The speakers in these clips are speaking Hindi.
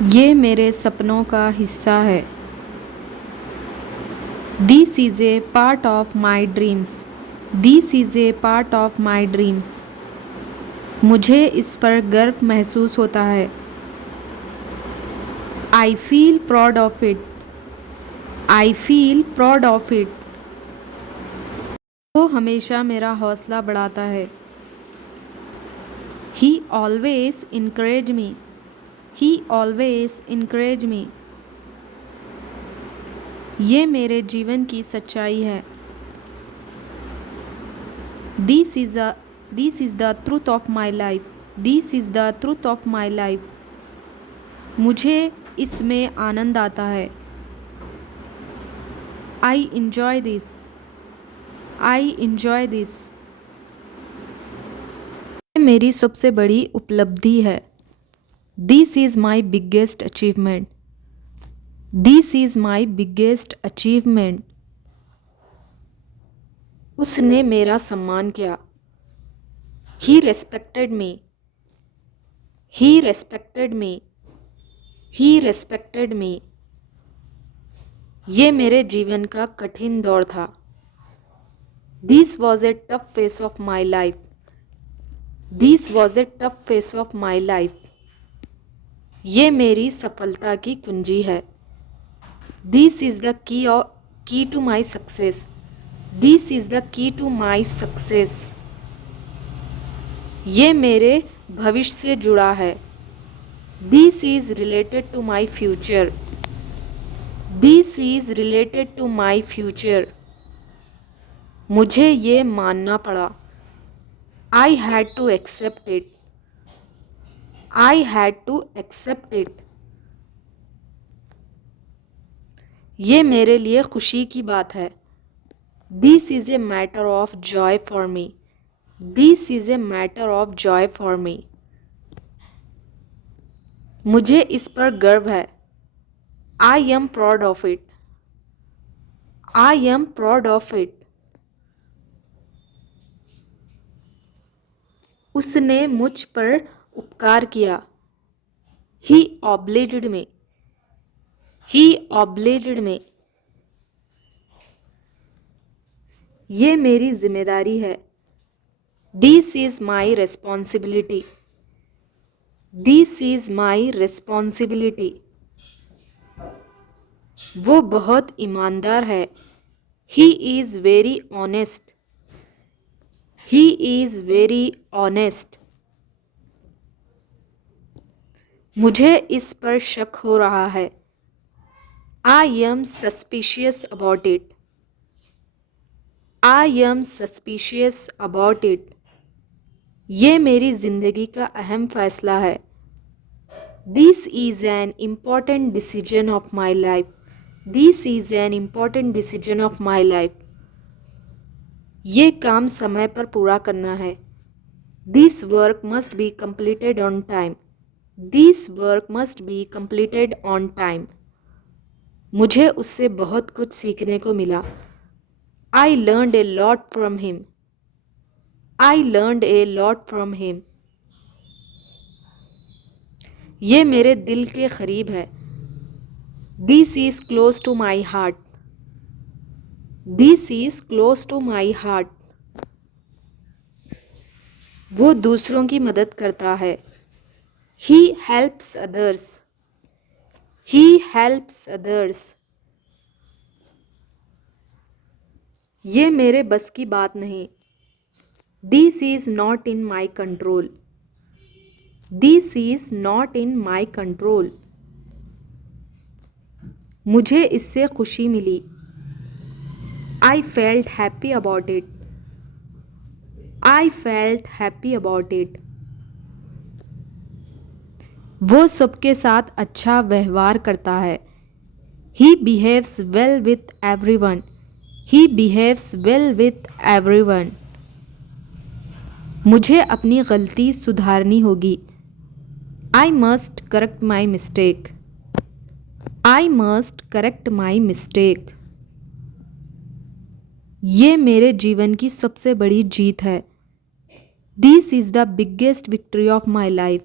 ये मेरे सपनों का हिस्सा है। This is A part of my dreams. This is A part of my dreams. मुझे इस पर गर्व महसूस होता है। I feel proud of it. I feel proud of it. वो हमेशा मेरा हौसला बढ़ाता है। ही ऑलवेज इनकरेज मी। ही ऑलवेज इनकरेज मी। ये मेरे जीवन की सच्चाई है। This is the truth of my life. This is the truth of my life. मुझे इसमें आनंद आता है। I enjoy this. I enjoy this. ये मेरी सबसे बड़ी उपलब्धि है। This is my biggest achievement. This is my biggest achievement. उसने मेरा सम्मान किया। ही रेस्पेक्टेड मी। ही रेस्पेक्टेड मी। ही रेस्पेक्टेड मी। ये मेरे जीवन का कठिन दौर था। This was a tough face of my life. This was a tough face of my life. ये मेरी सफलता की कुंजी है। This is the key to my success. This is the key to my success. ये मेरे भविष्य से जुड़ा है। This is related to my future. This is related to my future. मुझे ये मानना पड़ा। I had to accept it. I had to accept it. ये मेरे लिए खुशी की बात है। This is a matter of joy for me. This is a matter of joy for me. मुझे इस पर गर्व है। I am proud of it. I am proud of it. उसने मुझ पर उपकार किया। ही ऑब्लिज्ड मी। ही ऑब्लिज्ड मी। ये मेरी जिम्मेदारी है। This is my responsibility. This is my responsibility. वो बहुत ईमानदार है। He is very honest. He is very honest. मुझे इस पर शक हो रहा है। I am suspicious about it. I am suspicious about it. ये मेरी ज़िंदगी का अहम फैसला है। This is an important decision of my life. This is an important decision of my life. ये काम समय पर पूरा करना है। This work must be completed on time. This work must be completed on time. मुझे उससे बहुत कुछ सीखने को मिला। I learned a lot from him. I learned a lot from him. ये मेरे दिल के करीब है। This is close to my heart. This is close to my heart. वो दूसरों की मदद करता है। He helps others. He helps others. ये मेरे बस की बात नहीं। This is not in my control. This is not in my control. मुझे इससे खुशी मिली। I felt happy about it. I felt happy about it. वो सबके साथ अच्छा व्यवहार करता है। He behaves well with everyone. He behaves well with everyone. मुझे अपनी गलती सुधारनी होगी। I must correct my mistake. I must correct my mistake. ये मेरे जीवन की सबसे बड़ी जीत है। This is the biggest victory of my life.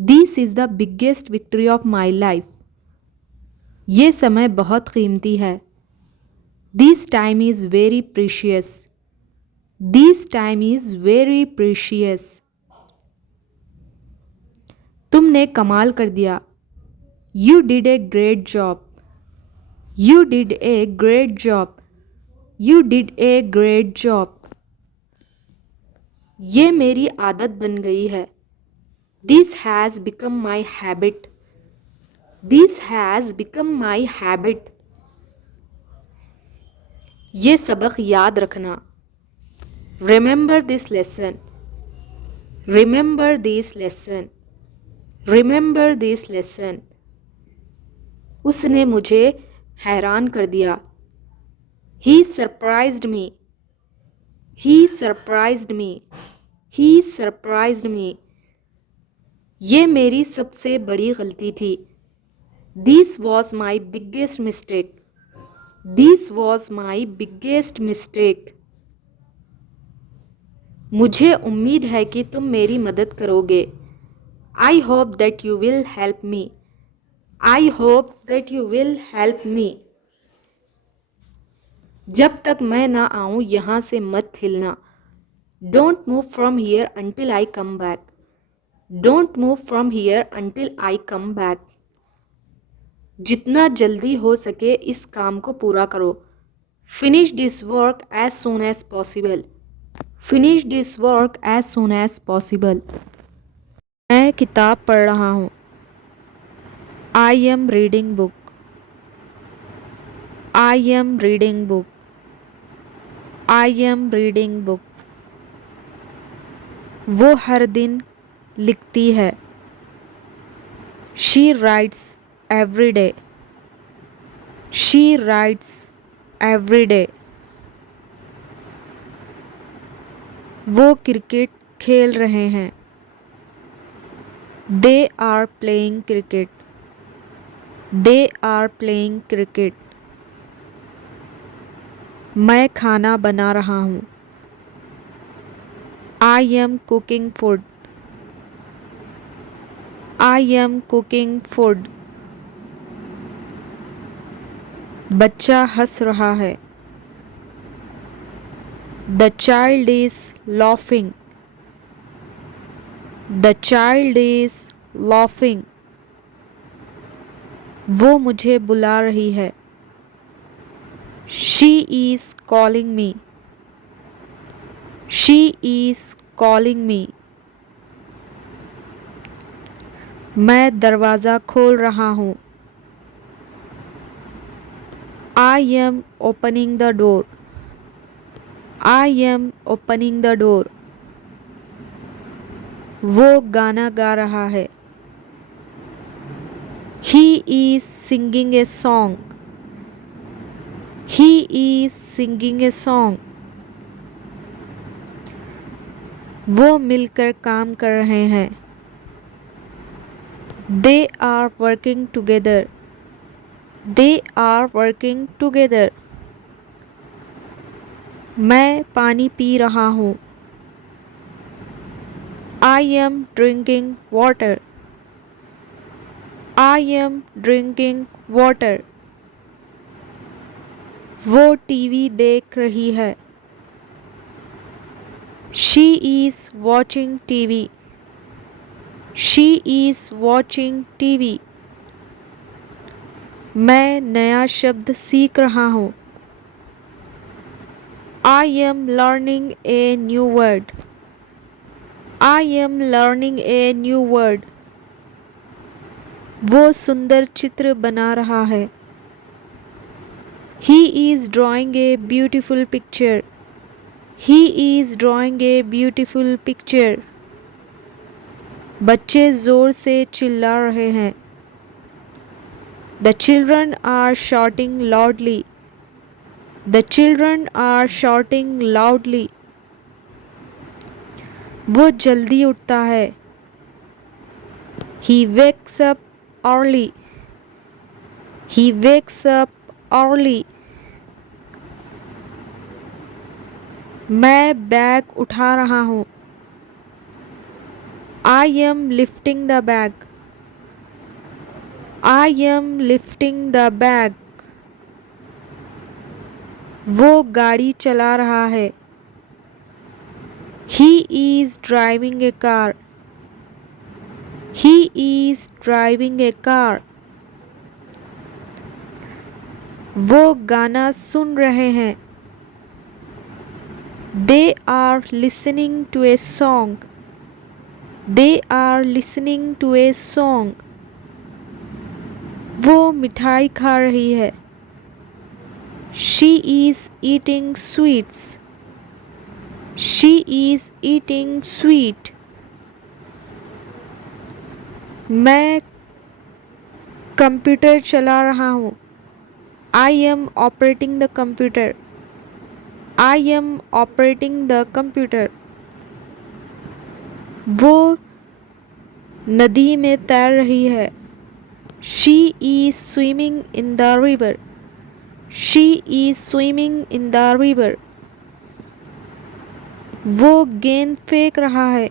This is the biggest victory of my life. ये समय बहुत कीमती है। This time is very precious. This time is very precious. तुमने कमाल कर दिया। You did a great job. You did a great job. You did a great job. ये मेरी आदत बन गई है। This has become my habit. This has become my habit. ये सबक याद रखना। Remember this lesson. Remember this lesson. Remember this lesson. उसने मुझे हैरान कर दिया। ही सरप्राइज्ड मी। ही सरप्राइज्ड मी। ही सरप्राइज्ड मी। ये मेरी सबसे बड़ी गलती थी। This was my biggest mistake. This was my biggest mistake. मुझे उम्मीद है कि तुम मेरी मदद करोगे। आई hope that you will help me. I hope that you will help me. जब तक मैं ना आऊँ यहाँ से मत हिलना। Don't move from here until I come back. Don't move from here until I come back. जितना जल्दी हो सके इस काम को पूरा करो। Finish this work as soon as possible. Finish this work as soon as possible. मैं किताब पढ़ रहा हूँ। I am reading book. I am reading book. I am reading book. वो हर दिन लिखती है। She writes every day. She writes every day. वो क्रिकेट खेल रहे हैं। They are playing cricket. They are playing cricket. मैं खाना बना रहा हूँ। I am cooking food. I am cooking food. बच्चा हंस रहा है। The child is laughing. The child is laughing. वो मुझे बुला रही है। She is calling me. She is calling me. मैं दरवाज़ा खोल रहा हूँ। I am opening the door. I am opening the door. वो गाना गा रहा है। He is singing a song. He is singing a song. वो मिलकर काम कर रहे हैं। They are working together. They are working together. मैं पानी पी रहा हूँ। I am drinking water. I am drinking water. वो टीवी देख रही है। She is watching TV. She is watching TV. मैं नया शब्द सीख रहा हूँ। I am learning a new word. I am learning a new word. वो सुंदर चित्र बना रहा है। He is drawing a beautiful picture. He is drawing a beautiful picture. बच्चे ज़ोर से चिल्ला रहे हैं। The children are shouting loudly. The children are shouting loudly. वो जल्दी उठता है। He wakes up early. He wakes up early. मैं बैग उठा रहा हूँ। I am lifting the bag. I am lifting the bag. वो गाड़ी चला रहा है. He is driving a car. He is driving a car. वो गाना सुन रहे हैं. They are listening to a song. They are listening to a song. वो मिठाई खा रही है. She is eating sweets. She is eating sweet. मैं कंप्यूटर चला रहा हूँ. I am operating the computer. I am operating the computer. वो नदी में तैर रही है. She is swimming in the river. She is swimming in the river. वो गेंद फेंक रहा है.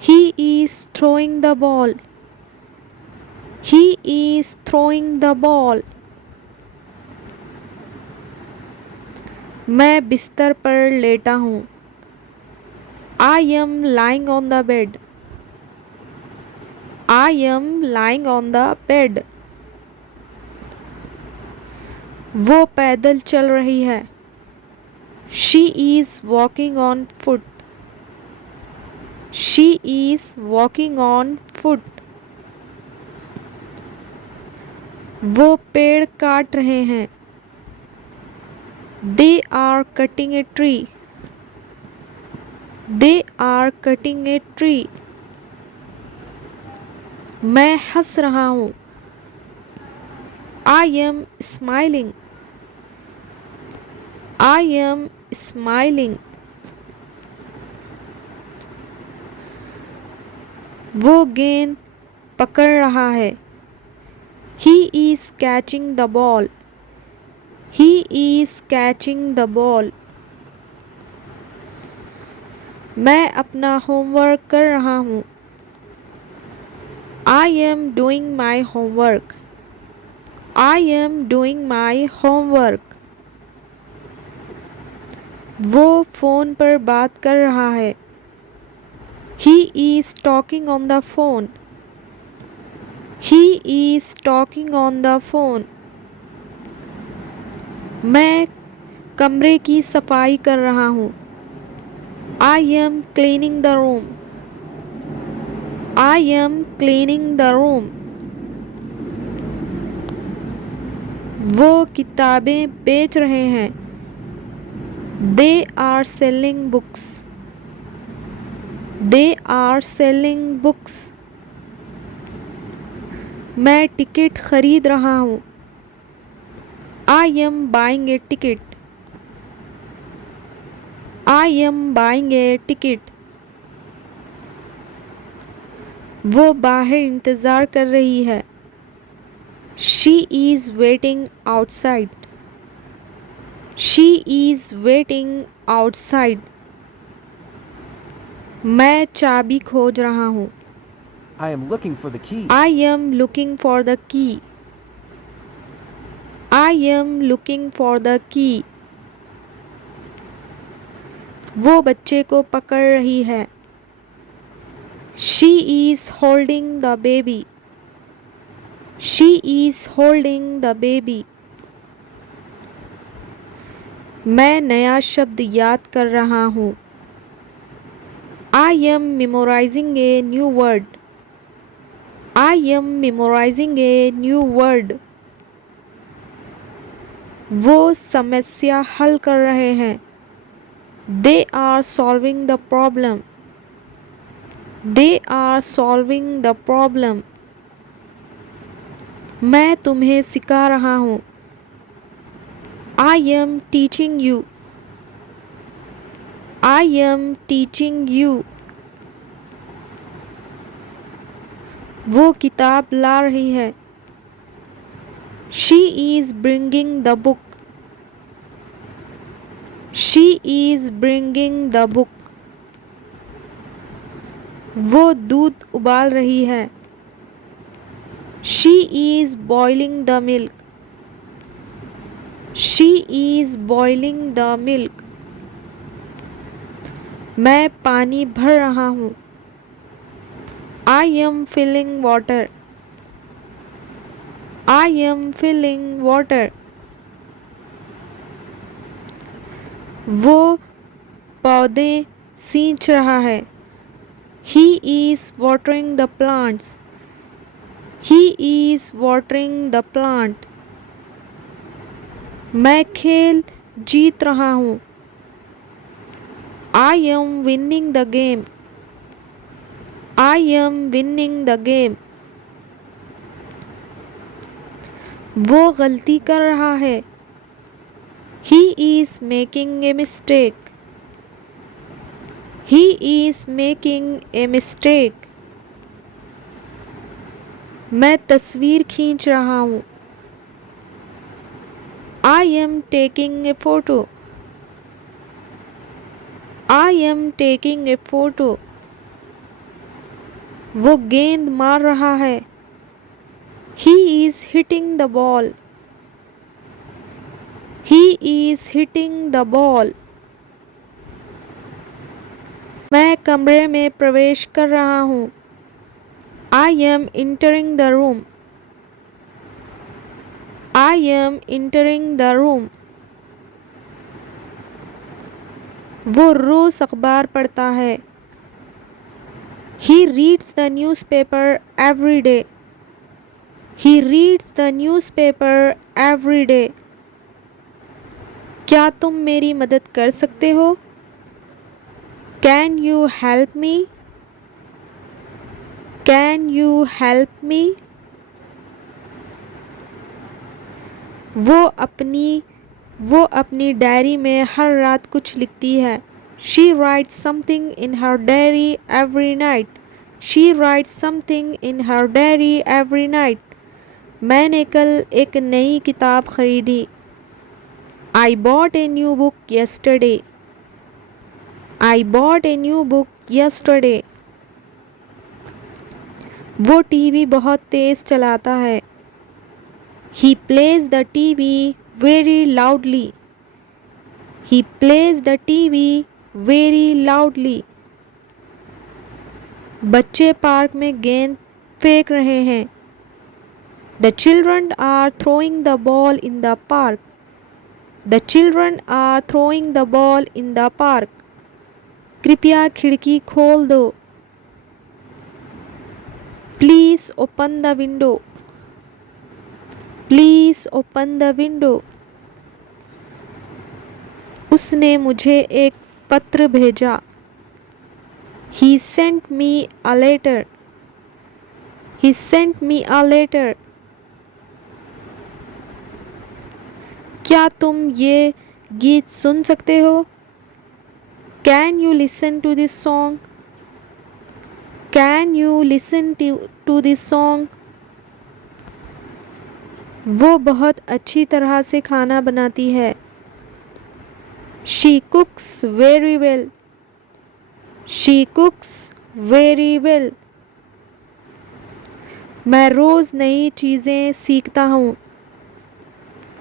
He is throwing the ball. He is throwing the ball. मैं बिस्तर पर लेटा हूँ. I am lying on the bed. I am lying on the bed. वो पैदल चल रही है. She is walking on foot. She is walking on foot. वो पेड़ काट रहे हैं. They are cutting a tree. They are cutting a tree. मैं हंस रहा हूँ. I am smiling. I am smiling. वो गेंद पकड़ रहा है. He is catching the ball. He is catching the ball. मैं अपना होमवर्क कर रहा हूँ. I am doing my homework. I am doing my homework. वो फ़ोन पर बात कर रहा है. He is talking on the phone. He is talking on the phone. मैं कमरे की सफाई कर रहा हूँ. I am cleaning the room. I am cleaning the room. वो किताबें बेच रहे हैं. They are selling books. They are selling books. मैं टिकट खरीद रहा हूँ. I am buying a ticket. I am buying a ticket. वो बाहर इंतज़ार कर रही है. She is waiting outside. She is waiting outside. मैं चाबी खोज रहा हूँ. I am looking for the key. I am looking for the key. I am looking for the key. वो बच्चे को पकड़ रही है. She is holding the baby. She is holding the baby. मैं नया शब्द याद कर रहा हूँ. I am memorizing a new word. I am memorizing a new word. वो समस्या हल कर रहे हैं. They are solving the problem. They are solving the problem. मैं तुम्हें सिखा रहा हूँ. I am teaching you. I am teaching you. वो किताब ला रही है. She is bringing the book. She is bringing the book. वो दूध उबाल रही है। She is boiling the milk. She is boiling the milk. मैं पानी भर रहा हूँ। I am filling water. I am filling water. वो पौधे सींच रहा है। He is watering the plants. He is watering the plant. मैं खेल जीत रहा हूँ। I am winning the game. I am winning the game. वो गलती कर रहा है। He is making a mistake. He is making a mistake. मैं तस्वीर खींच रहा हूँ। I am taking a photo. I am taking a photo. वो गेंद मार रहा है। He is hitting the ball. He is hitting the ball. मैं कमरे में प्रवेश कर रहा हूँ। I am entering the room. I am entering the room. वो रोज अखबार पढ़ता है। He reads the newspaper every day. He reads the newspaper every day. क्या तुम मेरी मदद कर सकते हो? Can you help me? Can you help me? वो अपनी डायरी में हर रात कुछ लिखती है। She rights something in her diary every night. She writes something in her diary every night. मैंने कल एक नई किताब खरीदी। I bought a new book yesterday। I bought a new book yesterday। वो टीवी बहुत तेज चलाता है। He plays the TV very loudly। He plays the TV very loudly। बच्चे पार्क में गेंद फेंक रहे हैं। The children are throwing the ball in the park। The children are throwing the ball in the park। कृपया खिड़की खोल दो। Please open the window। Please open the window। उसने मुझे एक पत्र भेजा। He sent me a letter। He sent me a letter। क्या तुम ये गीत सुन सकते हो? Can you listen to this song? Can you listen to this song? वो बहुत अच्छी तरह से खाना बनाती है। She cooks very well। She cooks very well। मैं रोज़ नई चीज़ें सीखता हूँ।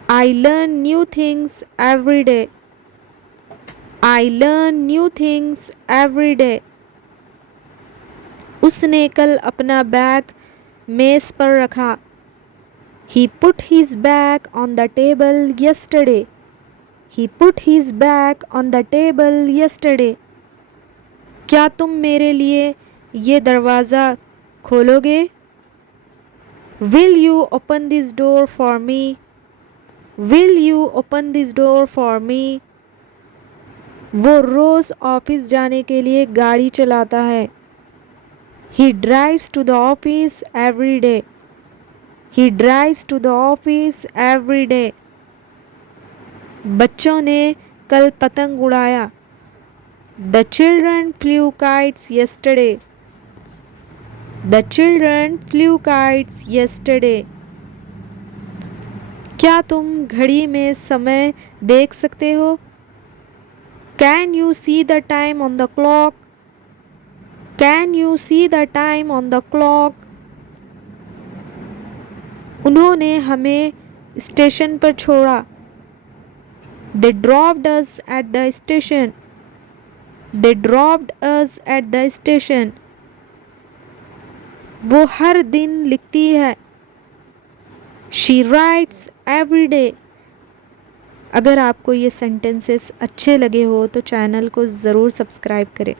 I learn new things every day। I learn new things every day। उसने कल अपना बैग मेज़ पर रखा। He put his bag on the table yesterday। He put his bag on the table yesterday। क्या तुम मेरे लिए ये दरवाज़ा खोलोगे? Will you open this door for me? Will you open this door for me? वो रोज़ ऑफिस जाने के लिए गाड़ी चलाता है। He drives to the office every day। He drives to the office every day। बच्चों ने कल पतंग उड़ाया। The children flew kites yesterday। The children flew kites yesterday। क्या तुम घड़ी में समय देख सकते हो? Can you see the time on the clock? Can you see the time on the clock? उन्होंने हमें स्टेशन पर छोड़ा। They dropped us at the station. They dropped us at the station. वो हर दिन लिखती है। She writes every day. अगर आपको ये सेंटेंसेस अच्छे लगे हो तो चैनल को ज़रूर सब्सक्राइब करें।